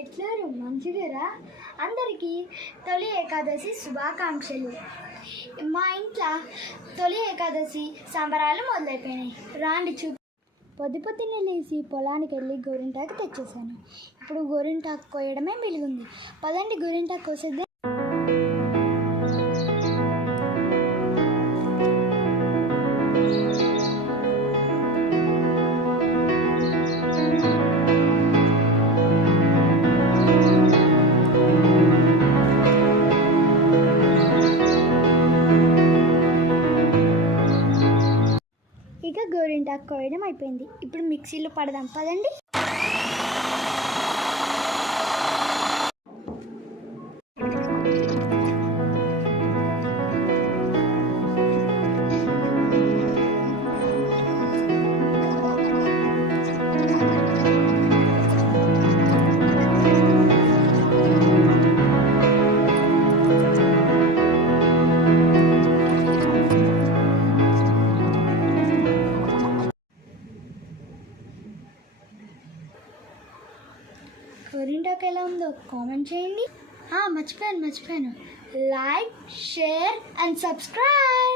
ఎట్లరు మంచిగారా? అందరికీ తొలి ఏకాదశి శుభాకాంక్షలు. మా ఇంట్లో తొలి ఏకాదశి సంబరాలు మొదలైపోయినాయి. రాండి పొద్దున్నే లేచి పొలానికి వెళ్ళి గోరింటాకు తెచ్చేసాను. ఇప్పుడు గోరింటాకు కోయడమే మిగిలింది. పదండి గోరింటాకు కోసేద్దాం. ఇక గోరింటాకు కోయడం అయిపోయింది. ఇప్పుడు మిక్సీలో పడదాం పదండి. గోరింటాకు ఎలా ఉందో కామెంట్ చేయండి. మర్చిపోయాను, లైక్, షేర్ అండ్ సబ్స్క్రైబ్.